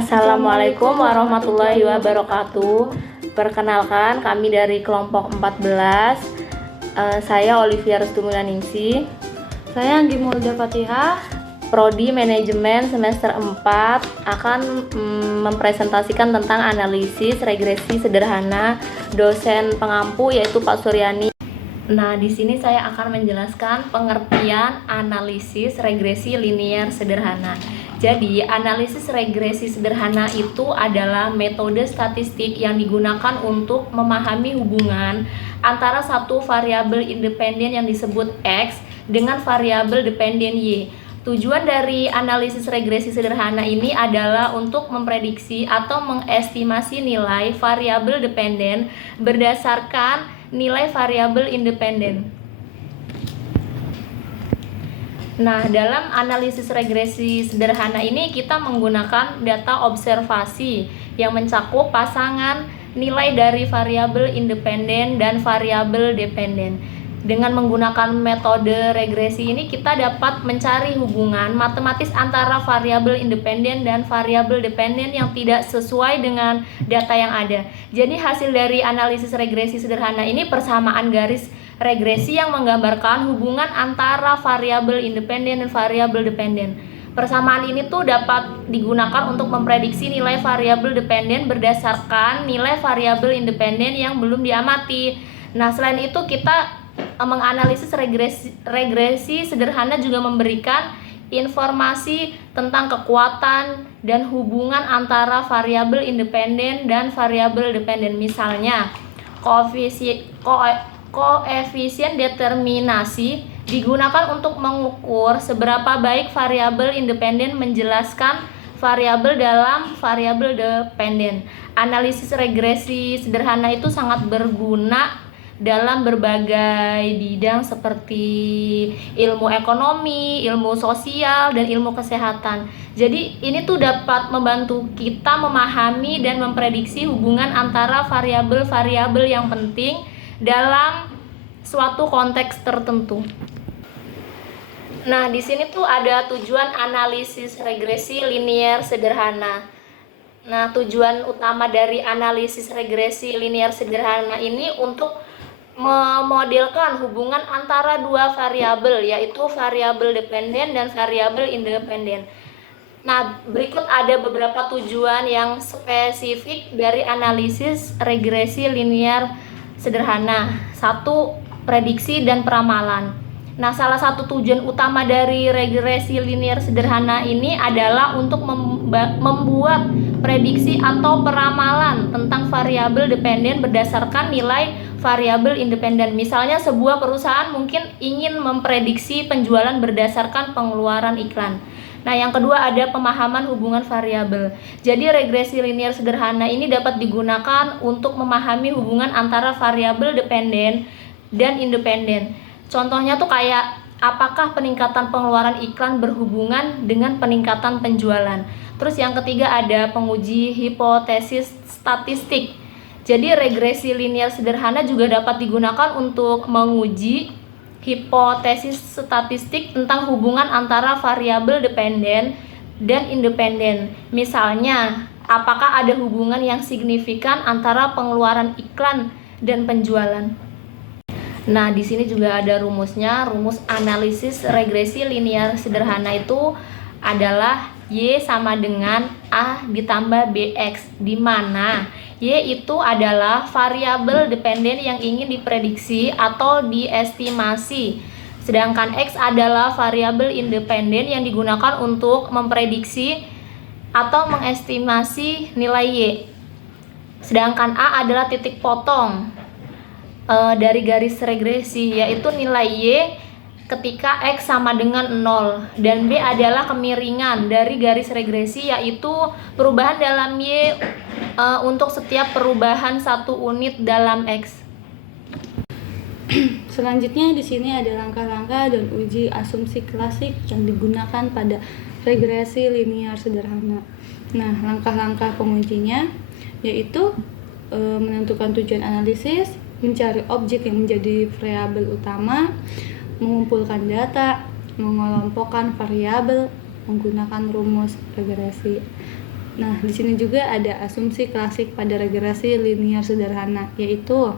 Assalamualaikum warahmatullahi wabarakatuh. Perkenalkan, kami dari kelompok 14. Saya Olivia Rustumunaningsi. Saya Anggi Mulda Fatihah. Prodi Manajemen semester 4 akan mempresentasikan tentang analisis regresi sederhana. Dosen pengampu yaitu Pak Suryani. Nah, di sini saya akan menjelaskan pengertian analisis regresi linear sederhana. Jadi, analisis regresi sederhana itu adalah metode statistik yang digunakan untuk memahami hubungan antara satu variabel independen yang disebut X dengan variabel dependen Y. Tujuan dari analisis regresi sederhana ini adalah untuk memprediksi atau mengestimasi nilai variabel dependen berdasarkan nilai variabel independen. Nah, dalam analisis regresi sederhana ini kita menggunakan data observasi yang mencakup pasangan nilai dari variabel independen dan variabel dependen. Dengan menggunakan metode regresi ini kita dapat mencari hubungan matematis antara variabel independen dan variabel dependen yang tidak sesuai dengan data yang ada. Jadi hasil dari analisis regresi sederhana ini persamaan garis regresi yang menggambarkan hubungan antara variabel independen dan variabel dependen. Persamaan ini tuh dapat digunakan untuk memprediksi nilai variabel dependen berdasarkan nilai variabel independen yang belum diamati. Nah, selain itu kita menganalisis regresi sederhana juga memberikan informasi tentang kekuatan dan hubungan antara variabel independen dan variabel dependen. Misalnya, koefisien determinasi digunakan untuk mengukur seberapa baik variabel independen menjelaskan variabel dalam variabel dependen. Analisis regresi sederhana itu sangat berguna dalam berbagai bidang seperti ilmu ekonomi, ilmu sosial, dan ilmu kesehatan. Jadi ini tuh dapat membantu kita memahami dan memprediksi hubungan antara variabel-variabel yang penting dalam suatu konteks tertentu. Nah, di sini tuh ada tujuan analisis regresi linear sederhana. Nah, tujuan utama dari analisis regresi linear sederhana ini untuk memodelkan hubungan antara dua variabel, yaitu variabel dependen dan variabel independen. Nah, berikut ada beberapa tujuan yang spesifik dari analisis regresi linear sederhana. 1. Prediksi dan peramalan. Nah, salah satu tujuan utama dari regresi linear sederhana ini adalah untuk membuat prediksi atau peramalan tentang variabel dependen berdasarkan nilai variabel independen. Misalnya sebuah perusahaan mungkin ingin memprediksi penjualan berdasarkan pengeluaran iklan. Nah, yang kedua ada pemahaman hubungan variabel. Jadi regresi linear sederhana ini dapat digunakan untuk memahami hubungan antara variabel dependen dan independen. Contohnya tuh kayak apakah peningkatan pengeluaran iklan berhubungan dengan peningkatan penjualan. Terus yang ketiga ada penguji hipotesis statistik. Jadi regresi linear sederhana juga dapat digunakan untuk menguji hipotesis statistik tentang hubungan antara variabel dependen dan independen. Misalnya, apakah ada hubungan yang signifikan antara pengeluaran iklan dan penjualan. Nah, di sini juga ada rumusnya. Rumus analisis regresi linear sederhana itu adalah Y sama dengan A ditambah BX, di mana Y itu adalah variabel dependen yang ingin diprediksi atau diestimasi. Sedangkan X adalah variabel independen yang digunakan untuk memprediksi atau mengestimasi nilai Y. Sedangkan A adalah titik potong dari garis regresi, yaitu nilai Y ketika X sama dengan 0, dan B adalah kemiringan dari garis regresi, yaitu perubahan dalam Y untuk setiap perubahan 1 unit dalam X. Selanjutnya di sini ada langkah-langkah dan uji asumsi klasik yang digunakan pada regresi linear sederhana. Nah, langkah-langkah pengujinya yaitu menentukan tujuan analisis, mencari objek yang menjadi variabel utama, mengumpulkan data, mengelompokkan variabel, menggunakan rumus regresi. Nah, di sini juga ada asumsi klasik pada regresi linear sederhana, yaitu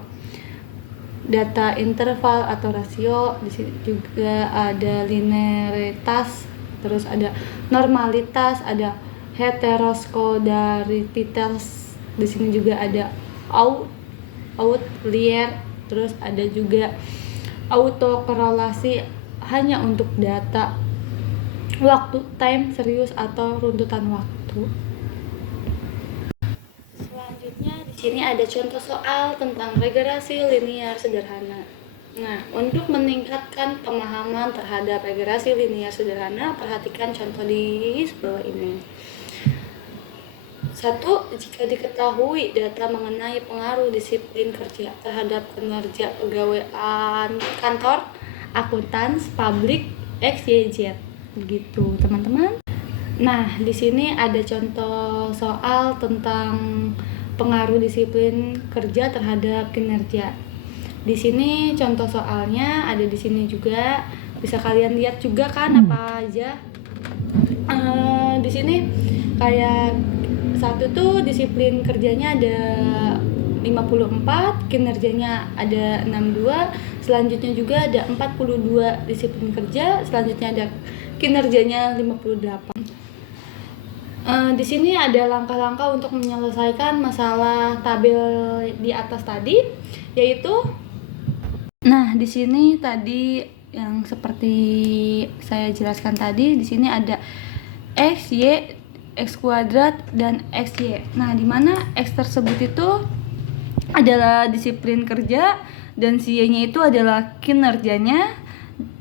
data interval atau rasio. Di sini juga ada linearitas, terus ada normalitas, ada heteroscodaritas. Di sini juga ada outlier, terus ada juga autokorelasi hanya untuk data waktu, time series atau runtutan waktu. Selanjutnya di sini ada contoh soal tentang regresi linear sederhana. Nah, untuk meningkatkan pemahaman terhadap regresi linear sederhana, perhatikan contoh di bawah ini. 1. Jika diketahui data mengenai pengaruh disiplin kerja terhadap kinerja pegawai kantor, akuntansi, publik, X, Y, Z. Begitu, teman-teman. Nah, di sini ada contoh soal tentang pengaruh disiplin kerja terhadap kinerja. Di sini contoh soalnya ada di sini juga, bisa kalian lihat juga kan apa aja. Di sini kayak satu tuh disiplin kerjanya ada 54, kinerjanya ada 62, selanjutnya juga ada 42 disiplin kerja, selanjutnya ada kinerjanya 58. Di sini ada langkah-langkah untuk menyelesaikan masalah tabel di atas tadi, yaitu di sini tadi yang seperti saya jelaskan tadi, di sini ada X, Y, X kuadrat dan XY. Nah, di mana X tersebut itu adalah disiplin kerja dan si Y-nya itu adalah kinerjanya,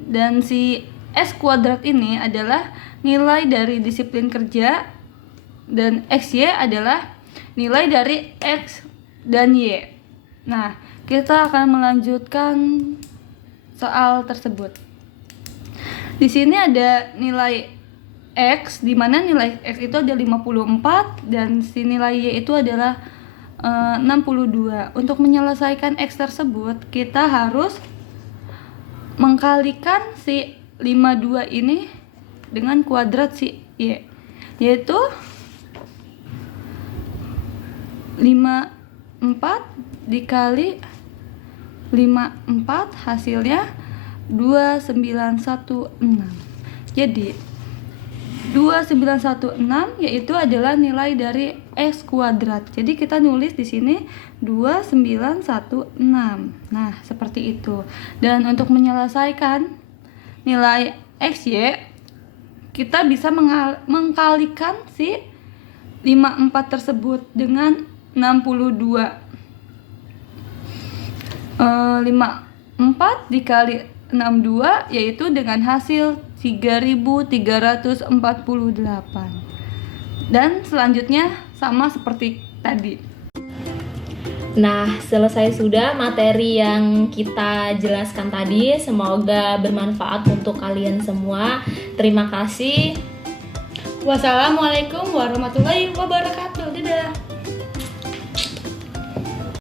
dan si X kuadrat ini adalah nilai dari disiplin kerja dan XY adalah nilai dari X dan Y. Nah, kita akan melanjutkan soal tersebut. Di sini ada nilai X, di mana nilai X itu ada 54 dan si nilai Y itu adalah 62. Untuk menyelesaikan X tersebut, kita harus mengkalikan si 52 ini dengan kuadrat si Y, yaitu 54 dikali 54 hasilnya 2916. Jadi 2916 yaitu adalah nilai dari X kuadrat. Jadi kita nulis di sini 2916. Nah, seperti itu. Dan untuk menyelesaikan nilai XY, kita bisa mengkalikan si 54 tersebut dengan 62. 54 dikali 62 yaitu dengan hasil 3348. Dan selanjutnya sama seperti tadi. Nah, selesai sudah materi yang kita jelaskan tadi. Semoga bermanfaat untuk kalian semua. Terima kasih. Wassalamualaikum warahmatullahi wabarakatuh. Dadah.